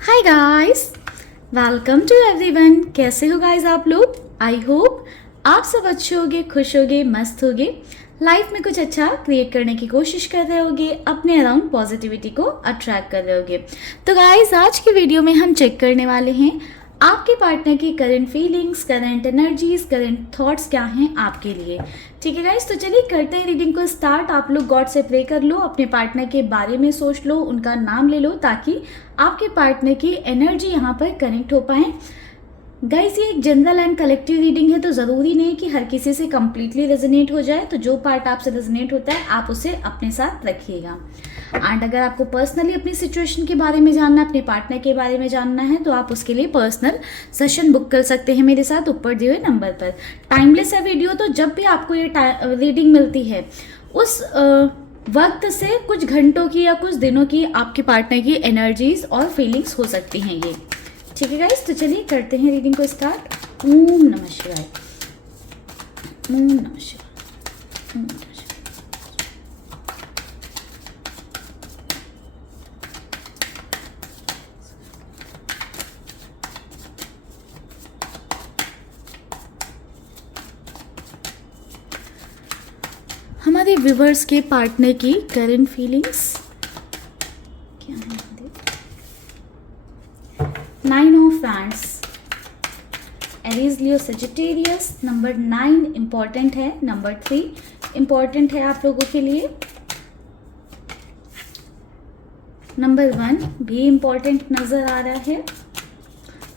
Hi guys, welcome to everyone. कैसे हो guys आप लोग? आई होप आप सब अच्छे होगे, खुश होगे, मस्त होगे, लाइफ में कुछ अच्छा क्रिएट करने की कोशिश कर रहे होगे, अपने अराउंड पॉजिटिविटी को अट्रैक्ट कर रहे होगे। तो गाइस आज की वीडियो में हम चेक करने वाले हैं आपके पार्टनर की current feelings, current energies, current thoughts क्या हैं आपके लिए। ठीक है गाइस, तो चलिए करते हैं रीडिंग को स्टार्ट। आप लोग गॉड से प्रे कर लो, अपने पार्टनर के बारे में सोच लो, उनका नाम ले लो ताकि आपके पार्टनर की एनर्जी यहाँ पर कनेक्ट हो पाए। गाइस ये एक जनरल एंड कलेक्टिव रीडिंग है, तो ज़रूरी नहीं कि हर किसी से कम्प्लीटली रेजोनेट हो जाए। तो जो पार्ट आपसे रेजोनेट होता है आप उसे अपने साथ रखिएगा। एंड अगर आपको पर्सनली अपनी सिचुएशन के बारे में जानना है, अपने पार्टनर के बारे में जानना है, तो आप उसके लिए पर्सनल सेशन बुक कर सकते हैं मेरे साथ ऊपर दिए हुए नंबर पर। टाइमलेस है वीडियो, तो जब भी आपको ये रीडिंग मिलती है उस वक्त से कुछ घंटों की या कुछ दिनों की आपके पार्टनर की एनर्जीज और फीलिंग्स हो सकती हैं ये। ठीक है गाइस, तो चलिए करते हैं रीडिंग को स्टार्ट। ओम नमः शिवाय, ओम नमः शिवाय, ओम नमः शिवाय। हमारे व्यूवर्स के पार्टनर की करंट फीलिंग्स क्या है? 9 of wands, Aries, Leo, Sagittarius. Number 9 important है, नंबर 3 इंपॉर्टेंट है आप लोगों के लिए, नंबर 1 भी इंपॉर्टेंट नजर आ रहा है।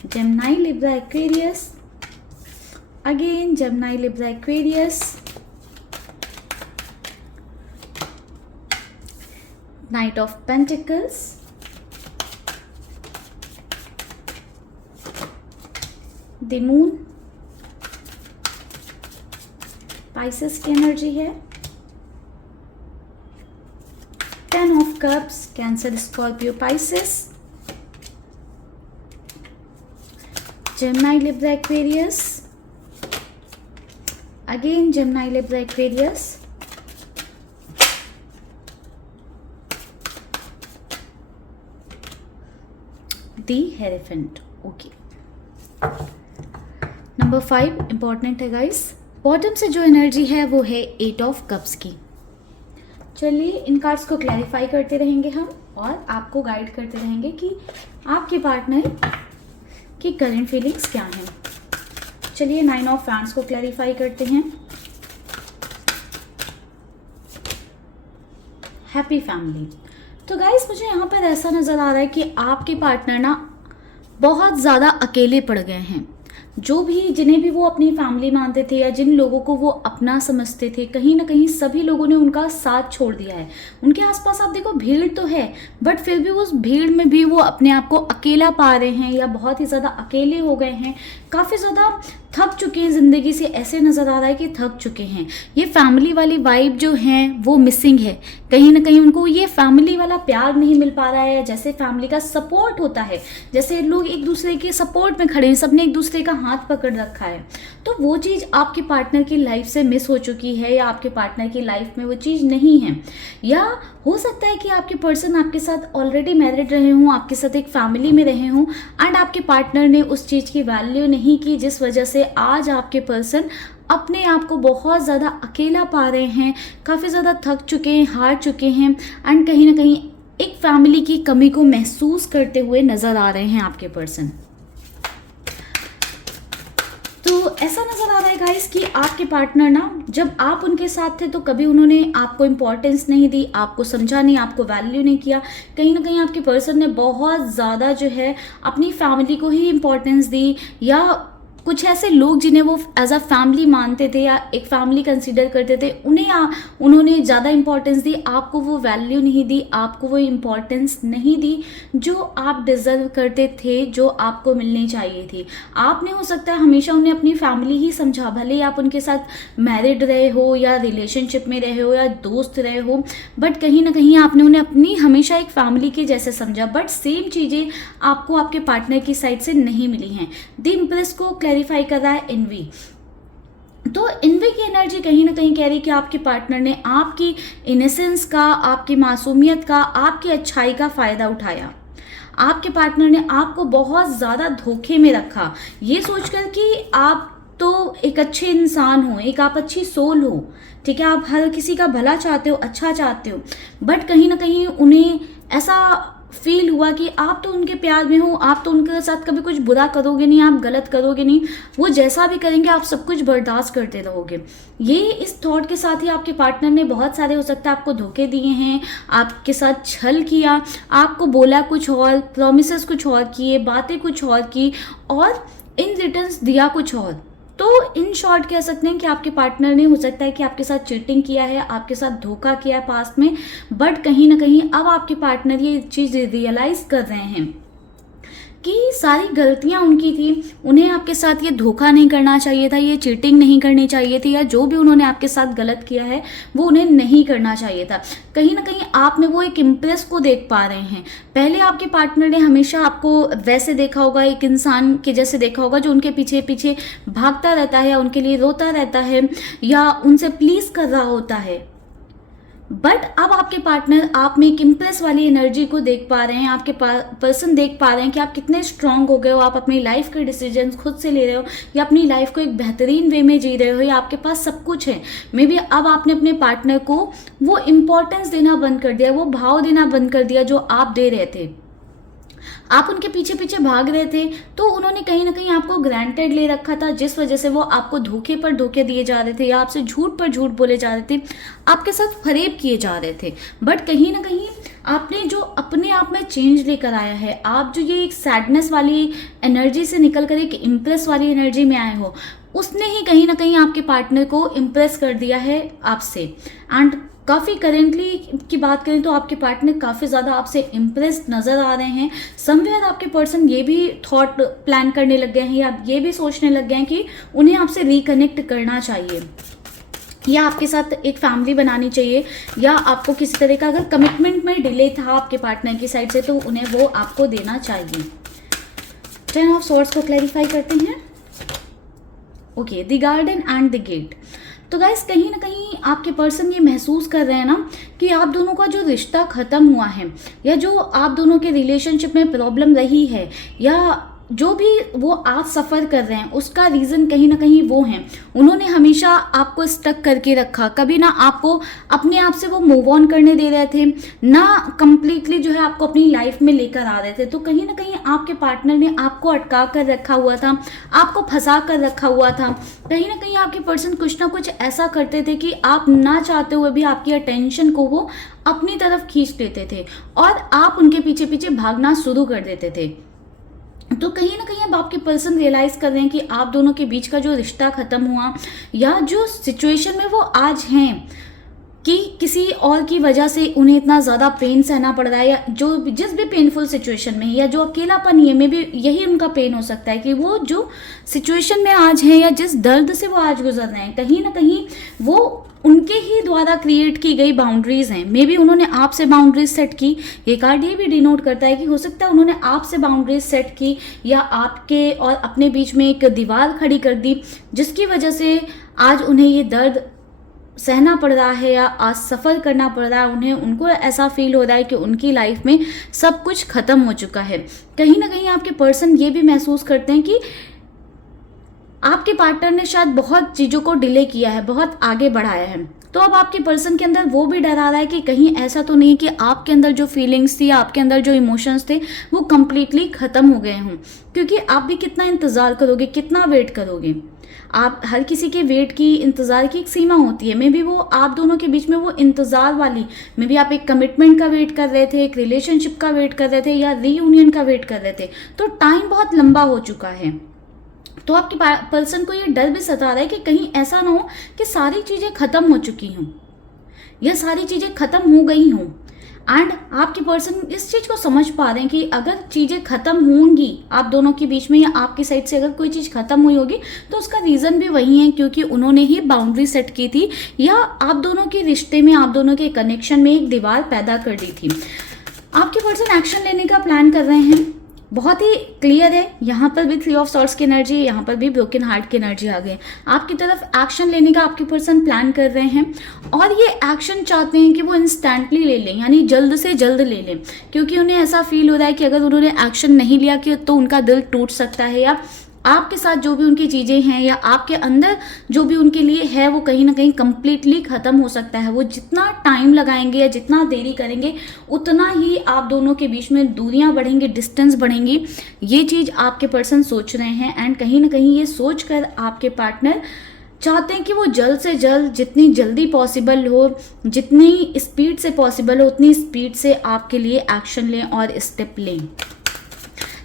Gemini, Libra, Aquarius, again Gemini, Libra, Aquarius, knight of pentacles, the moon, Pisces की एनर्जी है, 10 of cups, Cancer, Scorpio, Pisces, Gemini, Libra, Aquarius, again Gemini, Libra, Aquarius, the hierophant. Okay, number 5 important है guys. Bottom से जो energy है वो है 8 of cups की। चलिए इन कार्ड्स को क्लैरिफाई करते रहेंगे हम और आपको गाइड करते रहेंगे कि आपके पार्टनर की करंट फीलिंग्स क्या हैं। चलिए 9 ऑफ वैंड्स को क्लैरिफाई करते हैं। Happy family. तो गाइस मुझे यहाँ पर ऐसा नज़र आ रहा है कि आपके पार्टनर ना बहुत ज़्यादा अकेले पड़ गए हैं। जो भी जिन्हें भी वो अपनी फैमिली मानते थे या जिन लोगों को वो अपना समझते थे, कहीं ना कहीं सभी लोगों ने उनका साथ छोड़ दिया है। उनके आसपास आप देखो भीड़ तो है, बट फिर भी उस भीड़ में भी वो अपने आप को अकेला पा रहे हैं या बहुत ही ज़्यादा अकेले हो गए हैं, काफ़ी ज़्यादा थक चुके हैं ज़िंदगी से। ऐसे नज़र आ रहा है कि थक चुके हैं। ये फैमिली वाली वाइब जो है वो मिसिंग है। कहीं ना कहीं उनको ये फैमिली वाला प्यार नहीं मिल पा रहा है, जैसे फैमिली का सपोर्ट होता है, जैसे लोग एक दूसरे के सपोर्ट में खड़े हैं, सबने एक दूसरे का हाथ पकड़ रखा है। तो वो चीज़ आपके पार्टनर की लाइफ से मिस हो चुकी है या आपके पार्टनर की लाइफ में वो चीज़ नहीं है। या हो सकता है कि आपके पर्सन आपके साथ ऑलरेडी मैरिड रहे हों, आपके साथ एक फैमिली में रहे हों एंड आपके पार्टनर ने उस चीज़ की वैल्यू नहीं की, जिस वजह से आज आपके पर्सन अपने आप को बहुत ज़्यादा अकेला पा रहे हैं, काफ़ी ज़्यादा थक चुके हैं, हार चुके हैं एंड कहीं ना कहीं एक फैमिली की कमी को महसूस करते हुए नज़र आ रहे हैं आपके पर्सन। तो ऐसा नज़र आ रहा है गाइस कि आपके पार्टनर ना जब आप उनके साथ थे तो कभी उन्होंने आपको इम्पोर्टेंस नहीं दी, आपको समझा नहीं, आपको वैल्यू नहीं किया। कहीं ना कहीं आपके पर्सन ने बहुत ज़्यादा जो है अपनी फैमिली को ही इम्पोर्टेंस दी, या कुछ ऐसे लोग जिन्हें वो एज अ फैमिली मानते थे या एक फैमिली कंसीडर करते थे उन्होंने ज़्यादा इंपॉर्टेंस दी, आपको वो वैल्यू नहीं दी, आपको वो इम्पोर्टेंस नहीं दी जो आप डिज़र्व करते थे, जो आपको मिलनी चाहिए थी। आपने हो सकता है हमेशा उन्हें अपनी फैमिली ही समझा, भले ही आप उनके साथ मैरिड रहे हो या रिलेशनशिप में रहे हो या दोस्त रहे हो, बट कहीं ना कहीं आपने उन्हें अपनी हमेशा एक फैमिली के जैसे समझा। बट सेम चीज़ें आपको आपके पार्टनर की साइड से नहीं मिली हैं। द इम्प्रेस को क्लैरिफाई कर रहा है एनवी। तो इनवे की एनर्जी कहीं ना कहीं कह रही है कि आपके पार्टनर ने आपकी इनोसेंस का, आपकी मासूमियत का, आपकी अच्छाई का फ़ायदा उठाया। आपके पार्टनर ने आपको बहुत ज़्यादा धोखे में रखा, ये सोचकर कि आप तो एक अच्छे इंसान हो, एक आप अच्छी सोल हो, ठीक है, आप हर किसी का भला चाहते हो, अच्छा चाहते हो, बट कहीं ना कहीं उन्हें ऐसा फील हुआ कि आप तो उनके प्यार में हो, आप तो उनके साथ कभी कुछ बुरा करोगे नहीं, आप गलत करोगे नहीं, वो जैसा भी करेंगे आप सब कुछ बर्दाश्त करते रहोगे। ये इस थॉट के साथ ही आपके पार्टनर ने बहुत सारे हो सकता है आपको धोखे दिए हैं, आपके साथ छल किया, आपको बोला कुछ और, प्रॉमिसेस कुछ और किए, बातें कुछ और की, और इन रिटर्न्स दिया कुछ और। तो इन शॉर्ट कह सकते हैं कि आपके पार्टनर ने हो सकता है कि आपके साथ चीटिंग किया है, आपके साथ धोखा किया है पास्ट में, बट कहीं ना कहीं अब आपके पार्टनर ये चीज़ रियलाइज कर रहे हैं कि सारी गलतियां उनकी थी, उन्हें आपके साथ ये धोखा नहीं करना चाहिए था, ये चीटिंग नहीं करनी चाहिए थी, या जो भी उन्होंने आपके साथ गलत किया है वो उन्हें नहीं करना चाहिए था। कहीं ना कहीं आप में वो एक इम्प्रेस को देख पा रहे हैं। पहले आपके पार्टनर ने हमेशा आपको वैसे देखा होगा, एक इंसान के जैसे देखा होगा जो उनके पीछे पीछे भागता रहता है, या उनके लिए रोता रहता है, या उनसे प्लीज कर रहा होता है। बट अब आपके पार्टनर आप में एक इम्प्रेस वाली एनर्जी को देख पा रहे हैं, आपके पर्सन देख पा रहे हैं कि आप कितने स्ट्रांग हो गए हो, आप अपनी लाइफ के डिसीजंस खुद से ले रहे हो, या अपनी लाइफ को एक बेहतरीन वे में जी रहे हो, या आपके पास सब कुछ है। मे बी अब आपने अपने पार्टनर को वो इम्पोर्टेंस देना बंद कर दिया, वो भाव देना बंद कर दिया जो आप दे रहे थे। आप उनके पीछे पीछे भाग रहे थे, तो उन्होंने कहीं ना कहीं आपको ग्रांटेड ले रखा था, जिस वजह से वो आपको धोखे पर धोखे दिए जा रहे थे, या आपसे झूठ पर झूठ बोले जा रहे थे, आपके साथ फरेब किए जा रहे थे। बट कहीं ना कहीं आपने जो अपने आप में चेंज लेकर आया है, आप जो ये एक सैडनेस वाली एनर्जी से निकल कर एक इम्प्रेस वाली एनर्जी में आए हो, उसने ही कहीं ना कहीं आपके पार्टनर को इम्प्रेस कर दिया है आपसे। एंड काफ़ी करेंटली की बात करें तो आपके पार्टनर काफ़ी ज़्यादा आपसे इम्प्रेस नज़र आ रहे हैं। समवेयर आपके पर्सन ये भी थॉट प्लान करने लग गए हैं, या ये भी सोचने लग गए हैं कि उन्हें आपसे रिकनेक्ट करना चाहिए, या आपके साथ एक फैमिली बनानी चाहिए, या आपको किसी तरह का अगर कमिटमेंट में डिले था आपके पार्टनर की साइड से तो उन्हें वो आपको देना चाहिए। 10 ऑफ सॉर्ड्स को क्लैरिफाई करते हैं। Okay, the garden and the gate. तो गाइस कहीं ना कहीं आपके पर्सन ये महसूस कर रहे हैं ना कि आप दोनों का जो रिश्ता ख़त्म हुआ है, या जो आप दोनों के रिलेशनशिप में प्रॉब्लम रही है, या जो भी वो आज सफ़र कर रहे हैं, उसका रीज़न कहीं ना कहीं वो हैं। उन्होंने हमेशा आपको स्टक करके रखा, कभी ना आपको अपने आप से वो मूव ऑन करने दे रहे थे, ना कंप्लीटली जो है आपको अपनी लाइफ में लेकर आ रहे थे। तो कहीं ना कहीं आपके पार्टनर ने आपको अटका कर रखा हुआ था, आपको फंसा कर रखा हुआ था। कहीं ना कहीं आपके पर्सन कुछ ना कुछ ऐसा करते थे कि आप ना चाहते हुए भी आपकी अटेंशन को वो अपनी तरफ खींच लेते थे, और आप उनके पीछे पीछे भागना शुरू कर देते थे। तो कहीं ना कहीं अब आपके पर्सन रियलाइज कर रहे हैं कि आप दोनों के बीच का जो रिश्ता खत्म हुआ, या जो सिचुएशन में वो आज हैं, कि किसी और की वजह से उन्हें इतना ज़्यादा पेन सहना पड़ रहा है, या जो जिस भी पेनफुल सिचुएशन में है, या जो अकेलापन है, मे भी यही उनका पेन हो सकता है कि वो जो सिचुएशन में आज है, या जिस दर्द से वो आज गुजर रहे हैं, कहीं ना कहीं वो उनके ही द्वारा क्रिएट की गई बाउंड्रीज हैं। मे बी उन्होंने आपसे बाउंड्रीज सेट की। ये कार्ड ये भी डिनोट करता है कि हो सकता है उन्होंने आपसे बाउंड्रीज सेट की, या आपके और अपने बीच में एक दीवार खड़ी कर दी, जिसकी वजह से आज उन्हें ये दर्द सहना पड़ रहा है, या आज सफ़र करना पड़ रहा है। उनको ऐसा फील हो रहा है कि उनकी लाइफ में सब कुछ ख़त्म हो चुका है। कहीं ना कहीं आपके पर्सन ये भी महसूस करते हैं कि आपके पार्टनर ने शायद बहुत चीज़ों को डिले किया है, बहुत आगे बढ़ाया है। तो अब आपके पर्सन के अंदर वो भी डर आ रहा है कि कहीं ऐसा तो नहीं कि आपके अंदर जो फीलिंग्स थी, आपके अंदर जो इमोशंस थे, वो कम्प्लीटली ख़त्म हो गए हों। क्योंकि आप भी कितना इंतज़ार करोगे, कितना वेट करोगे। आप हर किसी के वेट की, इंतज़ार की एक सीमा होती है। मे बी वो आप दोनों के बीच में वो इंतज़ार वाली, मे बी आप एक कमिटमेंट का वेट कर रहे थे, एक रिलेशनशिप का वेट कर रहे थे, या रीयूनियन का वेट कर रहे थे। तो टाइम बहुत लंबा हो चुका है। तो आपके पर्सन को ये डर भी सता रहा है कि कहीं ऐसा ना हो कि सारी चीज़ें ख़त्म हो चुकी हों, या सारी चीज़ें ख़त्म हो गई हों। एंड आपके पर्सन इस चीज़ को समझ पा रहे हैं कि अगर चीज़ें ख़त्म होंगी आप दोनों के बीच में, या आपकी साइड से अगर कोई चीज़ ख़त्म हुई होगी, तो उसका रीज़न भी वही है, क्योंकि उन्होंने ही बाउंड्री सेट की थी, या आप दोनों के रिश्ते में, आप दोनों के कनेक्शन में एक दीवार पैदा कर दी थी। आपके पर्सन एक्शन लेने का प्लान कर रहे हैं। बहुत ही क्लियर है। यहाँ पर भी 3 ऑफ सॉर्ड्स की एनर्जी है, यहाँ पर भी ब्रोकन हार्ट की एनर्जी आ गई। आपकी तरफ एक्शन लेने का आपके पर्सन प्लान कर रहे हैं और ये एक्शन चाहते हैं कि वो इंस्टेंटली ले लें, यानी जल्द से जल्द ले लें, क्योंकि उन्हें ऐसा फील हो रहा है कि अगर उन्होंने एक्शन नहीं लिया कि तो उनका दिल टूट सकता है, या आपके साथ जो भी उनकी चीज़ें हैं या आपके अंदर जो भी उनके लिए है वो कहीं ना कहीं कंप्लीटली ख़त्म हो सकता है। वो जितना टाइम लगाएंगे या जितना देरी करेंगे उतना ही आप दोनों के बीच में दूरियां बढ़ेंगी, डिस्टेंस बढ़ेंगी। ये चीज़ आपके पर्सन सोच रहे हैं एंड कहीं ना कहीं ये सोच कर आपके पार्टनर चाहते हैं कि वो जल्द से जल्द, जितनी जल्दी पॉसिबल हो, जितनी स्पीड से पॉसिबल हो उतनी स्पीड से आपके लिए एक्शन लें और स्टेप लें।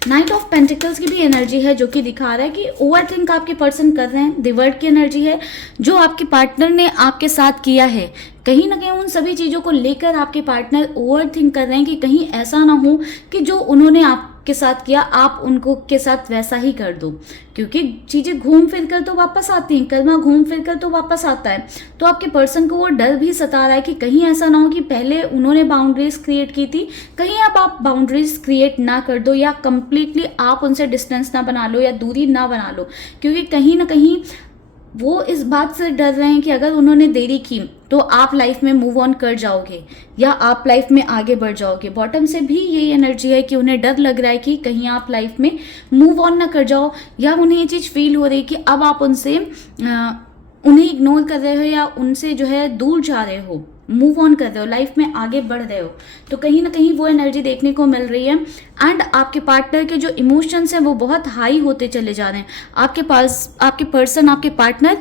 नाइट ऑफ पेंटिकल्स की भी एनर्जी है जो कि दिखा रहा है कि ओवर थिंक आपके पर्सन कर रहे हैं। द वर्ड की एनर्जी है जो आपके पार्टनर ने आपके साथ किया है, कहीं ना कहीं उन सभी चीज़ों को लेकर आपके पार्टनर ओवर थिंक कर रहे हैं कि कहीं ऐसा ना हो कि जो उन्होंने आपके साथ किया आप उनको के साथ वैसा ही कर दो, क्योंकि चीज़ें घूम फिर कर तो वापस आती हैं, कर्मा घूम फिर कर तो वापस आता है। तो आपके पर्सन को वो डर भी सता रहा है कि कहीं ऐसा ना हो कि पहले उन्होंने बाउंड्रीज क्रिएट की थी, कहीं अब आप बाउंड्रीज क्रिएट ना कर दो या कंप्लीटली आप उनसे डिस्टेंस ना बना लो या दूरी ना बना लो, क्योंकि कहीं ना कहीं वो इस बात से डर रहे हैं कि अगर उन्होंने देरी की तो आप लाइफ में मूव ऑन कर जाओगे या आप लाइफ में आगे बढ़ जाओगे। बॉटम से भी यही एनर्जी है कि उन्हें डर लग रहा है कि कहीं आप लाइफ में मूव ऑन ना कर जाओ, या उन्हें ये चीज़ फील हो रही है कि अब आप उनसे उन्हें इग्नोर कर रहे हो या उनसे जो है दूर जा रहे हो, मूव ऑन कर रहे हो, लाइफ में आगे बढ़ रहे हो। तो कहीं ना कहीं वो एनर्जी देखने को मिल रही है एंड आपके पार्टनर के जो इमोशंस हैं वो बहुत हाई होते चले जा रहे हैं। आपके पास आपके पर्सन, आपके पार्टनर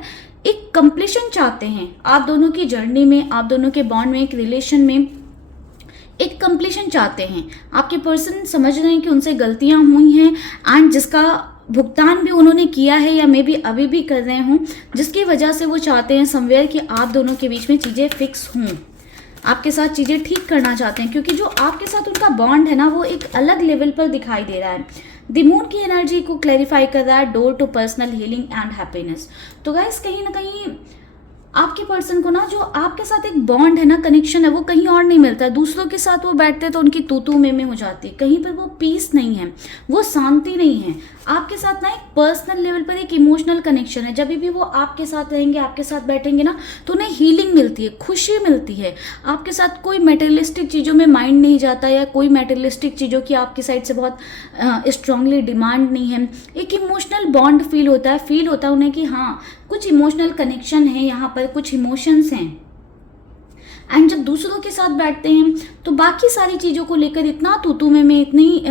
एक कंप्लीशन चाहते हैं आप दोनों की जर्नी में, आप दोनों के बॉन्ड में, एक रिलेशन में एक कंप्लीशन चाहते हैं। आपके पर्सन समझ रहे हैं कि उनसे गलतियां हुई हैं एंड जिसका भुगतान भी उन्होंने किया है या मे बी अभी भी कर रहे हों, जिसकी वजह से वो चाहते हैं समवेयर कि आप दोनों के बीच में चीज़ें फिक्स हों, आपके साथ चीज़ें ठीक करना चाहते हैं, क्योंकि जो आपके साथ उनका बॉन्ड है ना वो एक अलग लेवल पर दिखाई दे रहा है। द मून की एनर्जी को क्लैरिफाई कर रहा है, door to personal healing and happiness. तो गाइस कहीं ना कहीं आपके पर्सन को ना जो आपके साथ एक बॉन्ड है ना, कनेक्शन है, वो कहीं और नहीं मिलता है। दूसरों के साथ वो बैठते हैं तो उनकी तू तू में हो जाती है, कहीं पर वो पीस नहीं है, वो शांति नहीं है। आपके साथ ना एक पर्सनल लेवल पर एक इमोशनल कनेक्शन है। जब भी वो आपके साथ रहेंगे, आपके साथ बैठेंगे ना, तो उन्हें हीलिंग मिलती है, खुशी मिलती है। आपके साथ कोई मेटेरियलिस्टिक चीज़ों में माइंड नहीं जाता या कोई मेटेरियलिस्टिक चीज़ों की आपकी साइड से बहुत स्ट्रांगली डिमांड नहीं है। एक इमोशनल बॉन्ड फील होता है उन्हें कि हाँ कुछ इमोशनल कनेक्शन है, यहाँ पर कुछ इमोशंस हैं। एंड जब दूसरों के साथ बैठते हैं तो बाकी सारी चीज़ों को लेकर इतना तू में इतनी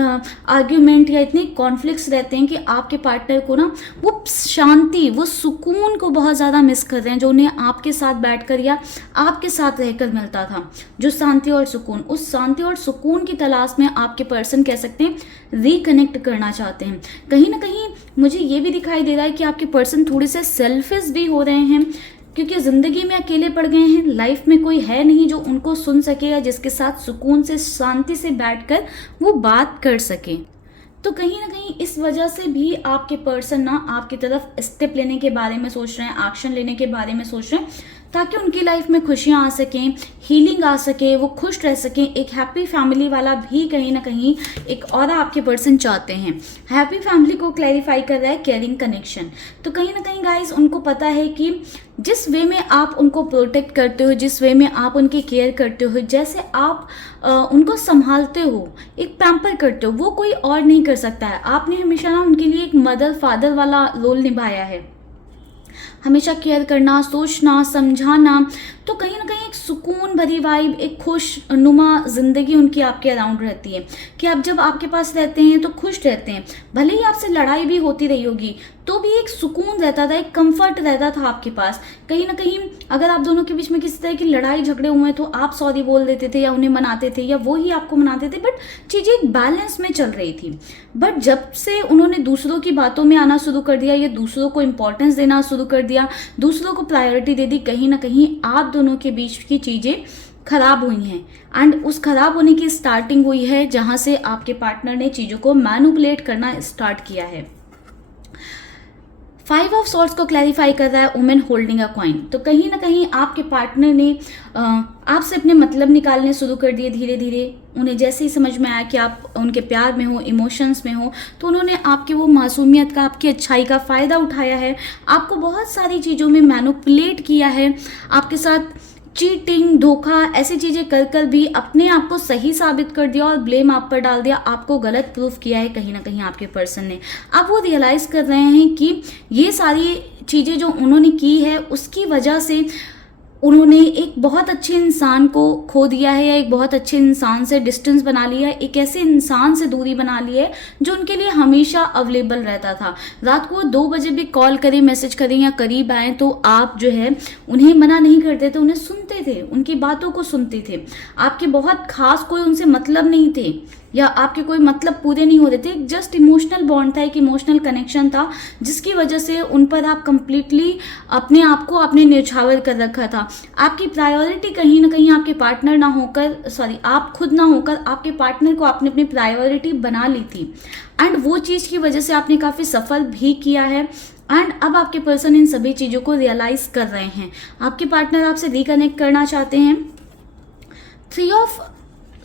आर्ग्यूमेंट या इतने कॉन्फ्लिक्ट्स रहते हैं कि आपके पार्टनर को ना वो शांति, वो सुकून को बहुत ज़्यादा मिस कर रहे हैं, जो उन्हें आपके साथ बैठकर या आपके साथ रहकर मिलता था। जो शांति और सुकून, उस शांति और सुकून की तलाश में आपके पर्सन कह सकते हैं रिकनेक्ट करना चाहते हैं। कहीं ना कहीं मुझे ये भी दिखाई दे रहा है कि आपके पर्सन थोड़े से सेल्फिश भी हो रहे हैं, क्योंकि ज़िंदगी में अकेले पड़ गए हैं। लाइफ में कोई है नहीं जो उनको सुन सके या जिसके साथ सुकून से, शांति से बैठकर वो बात कर सके। तो कहीं ना कहीं इस वजह से भी आपके पर्सन ना आपकी तरफ स्टेप लेने के बारे में सोच रहे हैं, एक्शन लेने के बारे में सोच रहे हैं, ताकि उनकी लाइफ में खुशियाँ आ सकें, हीलिंग आ सके, वो खुश रह सकें। एक हैप्पी फैमिली वाला भी कहीं ना कहीं एक और आपके पर्सन चाहते हैं। हैप्पी फैमिली को क्लैरिफाई कर रहा है केयरिंग कनेक्शन। तो कहीं ना कहीं गाइस उनको पता है कि जिस वे में आप उनको प्रोटेक्ट करते हो, जिस वे में आप उनकी केयर करते हो, जैसे आप उनको संभालते हो, एक पैम्पर करते हो, वो कोई और नहीं कर सकता है। आपने हमेशा ना उनके लिए एक मदर फादर वाला रोल निभाया है, हमेशा केयर करना, सोचना, समझाना। तो कहीं ना कहीं एक सुकून भरी वाइब, एक खुश नुमा जिंदगी उनकी आपके अराउंड रहती है कि आप जब आपके पास रहते हैं तो खुश रहते हैं। भले ही आपसे लड़ाई भी होती रही होगी तो भी एक सुकून रहता था, एक कंफर्ट रहता था आपके पास। कहीं ना कहीं अगर आप दोनों के बीच में किसी तरह की लड़ाई झगड़े हुए तो आप सॉरी बोल देते थे या उन्हें मनाते थे या वो ही आपको मनाते थे, बट चीज़ें एक बैलेंस में चल रही थी। बट जब से उन्होंने दूसरों की बातों में आना शुरू कर दिया, या दूसरों को इम्पोर्टेंस देना शुरू कर दिया, दूसरों को प्रायोरिटी दे दी, कहीं ना कहीं आप दोनों के बीच की चीज़ें खराब हुई हैं। एंड उस खराब होने की स्टार्टिंग हुई है जहाँ से आपके पार्टनर ने चीज़ों को मैनिपुलेट करना स्टार्ट किया है। 5 ऑफ सॉर्ड्स को क्लैरिफाई कर रहा है वुमेन होल्डिंग अ कॉइन। तो कहीं ना कहीं आपके पार्टनर ने आपसे अपने मतलब निकालने शुरू कर दिए धीरे धीरे। उन्हें जैसे ही समझ में आया कि आप उनके प्यार में हो, इमोशंस में हो, तो उन्होंने आपकी वो मासूमियत का, आपकी अच्छाई का फ़ायदा उठाया है, आपको बहुत सारी चीज़ों में मैनिपुलेट किया है, आपके साथ चीटिंग, धोखा, ऐसी चीज़ें कर कर भी अपने आप को सही साबित कर दिया और ब्लेम आप पर डाल दिया, आपको गलत प्रूफ किया है कहीं ना कहीं आपके पर्सन ने। अब वो रियलाइज़ कर रहे हैं कि ये सारी चीज़ें जो उन्होंने की है उसकी वजह से उन्होंने एक बहुत अच्छे इंसान को खो दिया है, या एक बहुत अच्छे इंसान से डिस्टेंस बना लिया है, एक ऐसे इंसान से दूरी बना ली है जो उनके लिए हमेशा अवेलेबल रहता था। रात को 2 बजे भी कॉल करें, मैसेज करें या करीब आए तो आप जो है उन्हें मना नहीं करते थे, उन्हें सुनते थे, उनकी बातों को सुनते थे। आपके बहुत खास कोई उनसे मतलब नहीं थे या आपके कोई मतलब पूरे नहीं हो रहे थे, जस्ट इमोशनल बॉन्ड था, एक इमोशनल कनेक्शन था जिसकी वजह से उन पर आप कंप्लीटली अपने आप को आपने न्यौछावर कर रखा था। आपकी प्रायोरिटी कहीं ना कहीं आपके पार्टनर ना होकर, सॉरी, आप खुद ना होकर आपके पार्टनर को आपने अपनी प्रायोरिटी बना ली थी। एंड वो चीज़ की वजह से आपने काफ़ी सफल भी किया है। एंड अब आपके पर्सन इन सभी चीज़ों को रियलाइज़ कर रहे हैं। आपके पार्टनर आपसे रिकनेक्ट करना चाहते हैं। 3 ऑफ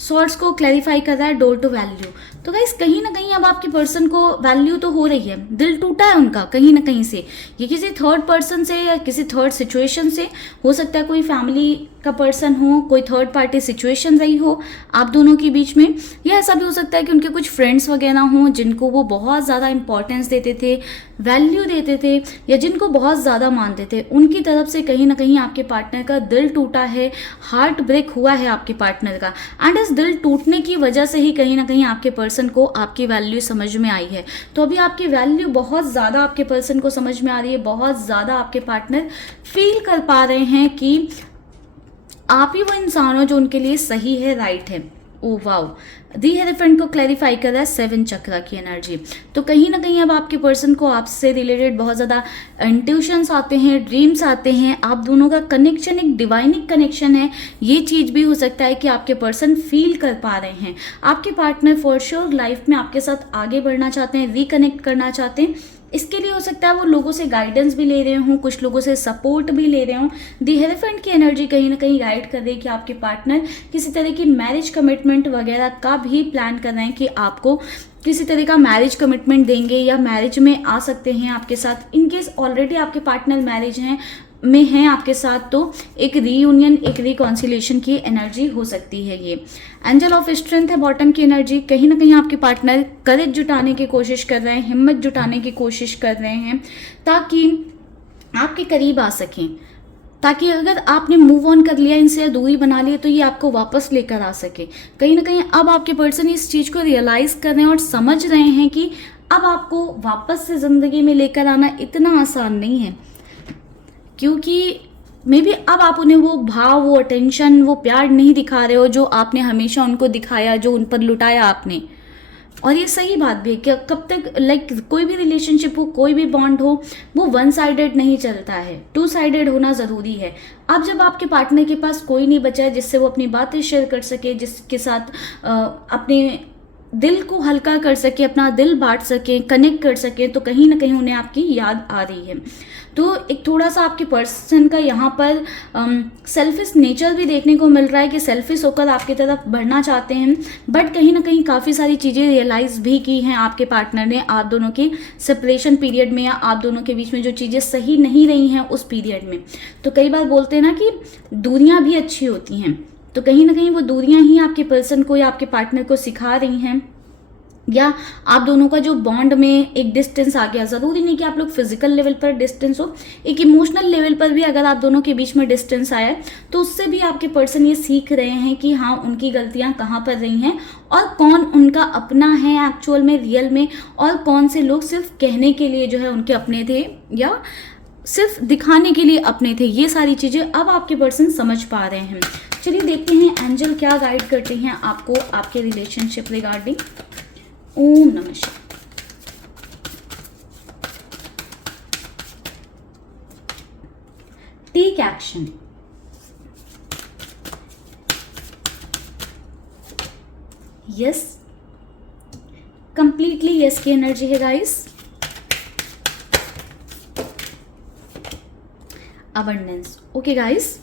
सॉर्ड्स को क्लैरिफाई कर रहा है डोर टू वैल्यू। तो गाइस कहीं ना कहीं अब आपके पर्सन को वैल्यू तो हो रही है, दिल टूटा है उनका कहीं ना कहीं से, ये किसी थर्ड पर्सन से या किसी थर्ड सिचुएशन से हो सकता है, कोई फैमिली का पर्सन हो, कोई थर्ड पार्टी सिचुएशन रही हो आप दोनों के बीच में, या ऐसा भी हो सकता है कि उनके कुछ फ्रेंड्स वगैरह हों जिनको वो बहुत ज़्यादा इंपॉर्टेंस देते थे, वैल्यू देते थे, या जिनको बहुत ज़्यादा मानते थे, उनकी तरफ से कहीं ना कहीं आपके पार्टनर का दिल टूटा है, हार्ट ब्रेक हुआ है आपके पार्टनर का। एंड इस दिल टूटने की वजह से ही कहीं ना कहीं आपके पर्सन को आपकी वैल्यू समझ में आई है। तो अभी आपकी वैल्यू बहुत ज़्यादा आपके पर्सन को समझ में आ रही है, बहुत ज़्यादा आपके पार्टनर फील कर पा रहे हैं कि आप ही वो इंसान हो जो उनके लिए सही है, राइट है। ओ वाओ, दी हेरेफेंट को क्लैरिफाई कर रहा है 7 चक्रा की एनर्जी। तो कहीं ना कहीं अब आपके पर्सन को आपसे रिलेटेड बहुत ज़्यादा इंट्यूशंस आते हैं, ड्रीम्स आते हैं, आप दोनों का कनेक्शन एक डिवाइनिक कनेक्शन है। ये चीज़ भी हो सकता है कि आपके पर्सन फील कर पा रहे हैं। आपके पार्टनर फॉर श्योर लाइफ में आपके साथ आगे बढ़ना चाहते हैं, रिकनेक्ट करना चाहते हैं। इसके लिए हो सकता है वो लोगों से गाइडेंस भी ले रहे हों, कुछ लोगों से सपोर्ट भी ले रहे हों। दी हेरेफेंट की एनर्जी कहीं ना कहीं गाइड कर रही है कि आपके पार्टनर किसी तरह की मैरिज कमिटमेंट वगैरह का भी प्लान कर रहे हैं, कि आपको किसी तरह का मैरिज कमिटमेंट देंगे या मैरिज में आ सकते हैं आपके साथ। इनकेस ऑलरेडी आपके पार्टनर मैरिज में हैं आपके साथ, तो एक रीयूनियन, एक रिकॉन्सिलेशन की एनर्जी हो सकती है। ये एंजल ऑफ स्ट्रेंथ है बॉटम की एनर्जी। कहीं ना कहीं आपके पार्टनर करेज जुटाने की कोशिश कर रहे हैं, हिम्मत जुटाने की कोशिश कर रहे हैं ताकि आपके करीब आ सकें, ताकि अगर आपने मूव ऑन कर लिया, इनसे दूरी बना ली, तो ये आपको वापस लेकर आ सके। कहीं ना कहीं अब आपके पर्सन इस चीज़ को रियलाइज़ कर रहे हैं और समझ रहे हैं कि अब आपको वापस से ज़िंदगी में लेकर आना इतना आसान नहीं है, क्योंकि मे बी अब आप उन्हें वो भाव, वो अटेंशन, वो प्यार नहीं दिखा रहे हो जो आपने हमेशा उनको दिखाया, जो उन पर लुटाया आपने। और ये सही बात भी है कि कब तक कोई भी रिलेशनशिप हो, कोई भी बॉन्ड हो, वो 1 साइडेड नहीं चलता है, 2 साइडेड होना ज़रूरी है। अब जब आपके पार्टनर के पास कोई नहीं बचा है जिससे वो अपनी बातें शेयर कर सके, जिसके साथ अपने दिल को हल्का कर सके, अपना दिल बांट सके, कनेक्ट कर सके, तो कहीं ना कहीं उन्हें आपकी याद आ रही है। तो एक थोड़ा सा आपके पर्सन का यहाँ पर सेल्फिश नेचर भी देखने को मिल रहा है कि सेल्फिश होकर आपकी तरफ बढ़ना चाहते हैं, बट कहीं ना कहीं काफ़ी सारी चीज़ें रियलाइज भी की हैं आपके पार्टनर ने आप दोनों के सेपरेशन पीरियड में, या आप दोनों के बीच में जो चीज़ें सही नहीं रही हैं उस पीरियड में। तो कई बार बोलते हैं ना कि दूरियाँ भी अच्छी होती हैं, तो कहीं ना कहीं वो दूरियां ही आपके पर्सन को या आपके पार्टनर को सिखा रही हैं, या आप दोनों का जो बॉन्ड में एक डिस्टेंस आ गया। ज़रूरी नहीं कि आप लोग फिजिकल लेवल पर डिस्टेंस हो, एक इमोशनल लेवल पर भी अगर आप दोनों के बीच में डिस्टेंस आया है तो उससे भी आपके पर्सन ये सीख रहे हैं कि हाँ, उनकी गलतियाँ कहाँ पर रही हैं और कौन उनका अपना है एक्चुअल में, रियल में, और कौन से लोग सिर्फ कहने के लिए जो है उनके अपने थे या सिर्फ दिखाने के लिए अपने थे। ये सारी चीज़ें अब आपके पर्सन समझ पा रहे हैं। चलिए देखते हैं एंजल क्या गाइड करते हैं आपको आपके रिलेशनशिप रिगार्डिंग। ओम नमः शिवाय। Take action. Yes, completely yes की एनर्जी है guys. Abundance. Okay guys,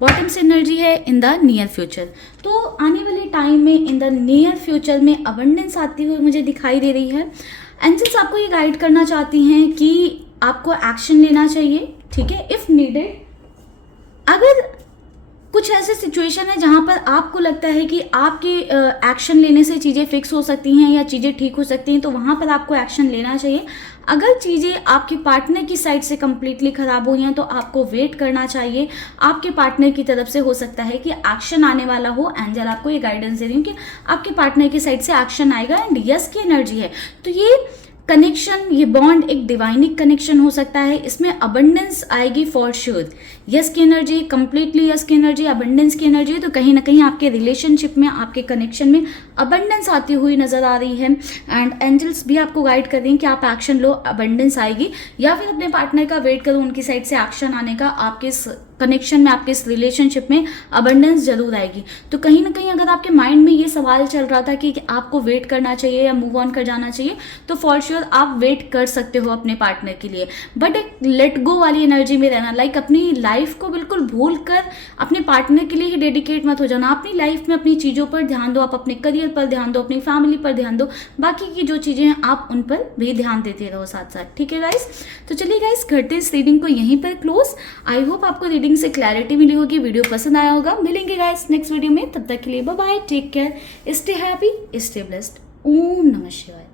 bottom से एनर्जी है इन द नियर फ्यूचर। तो आने वाले टाइम में इन द नियर फ्यूचर में अबंडेंस आती हुई मुझे दिखाई दे रही है। एंजल्स आपको ये गाइड करना चाहती हैं कि आपको एक्शन लेना चाहिए, ठीक है, इफ नीडेड। अगर कुछ ऐसे सिचुएशन है जहां पर आपको लगता है कि आपके एक्शन लेने से चीज़ें फिक्स हो सकती हैं या चीज़ें ठीक हो सकती हैं, तो वहां पर आपको एक्शन लेना चाहिए। अगर चीज़ें आपके पार्टनर की साइड से कंप्लीटली खराब हुई हैं तो आपको वेट करना चाहिए। आपके पार्टनर की तरफ से हो सकता है कि एक्शन आने वाला हो। एंजल आपको ये गाइडेंस दे रही हूँ कि आपके पार्टनर की साइड से एक्शन आएगा एंड यस की एनर्जी है। तो ये कनेक्शन, ये बॉन्ड एक डिवाइनिक कनेक्शन हो सकता है। इसमें अबंडेंस आएगी फॉर श्योर। यस की एनर्जी, कंप्लीटली यस की एनर्जी, अबंडेंस की एनर्जी। तो कहीं ना कहीं आपके रिलेशनशिप में, आपके कनेक्शन में अबंडेंस आती हुई नजर आ रही है। एंड एंजल्स भी आपको गाइड कर रही हैं कि आप एक्शन लो, अबंडेंस आएगी। या फिर अपने पार्टनर का वेट करो, उनकी साइड से एक्शन आने का। आपके कनेक्शन में, आपके इस रिलेशनशिप में अबंडेंस जरूर आएगी। तो कहीं ना कहीं अगर आपके माइंड में ये सवाल चल रहा था कि आपको वेट करना चाहिए या मूव ऑन कर जाना चाहिए, तो फॉर श्योर आप वेट कर सकते हो अपने पार्टनर के लिए। बट एक लेट गो वाली एनर्जी में रहना, लाइक अपनी लाइफ को बिल्कुल भूल कर अपने पार्टनर के लिए ही डेडिकेट मत हो जाना। अपनी लाइफ में अपनी चीज़ों पर ध्यान दो, आप अपने करियर पर ध्यान दो, अपनी फैमिली पर ध्यान दो, बाकी की जो चीज़ें हैं आप उन पर भी ध्यान देते रहो साथ साथ, ठीक है गाइस। तो चलिए गाइस, करते इस रीडिंग को यहीं पर क्लोज। आई होप आपको रीडिंग से क्लैरिटी मिली होगी, वीडियो पसंद आया होगा। मिलेंगे गाइस नेक्स्ट वीडियो में, तब तक के लिए bye bye, take care, stay happy, stay blessed. ओम नमः शिवाय।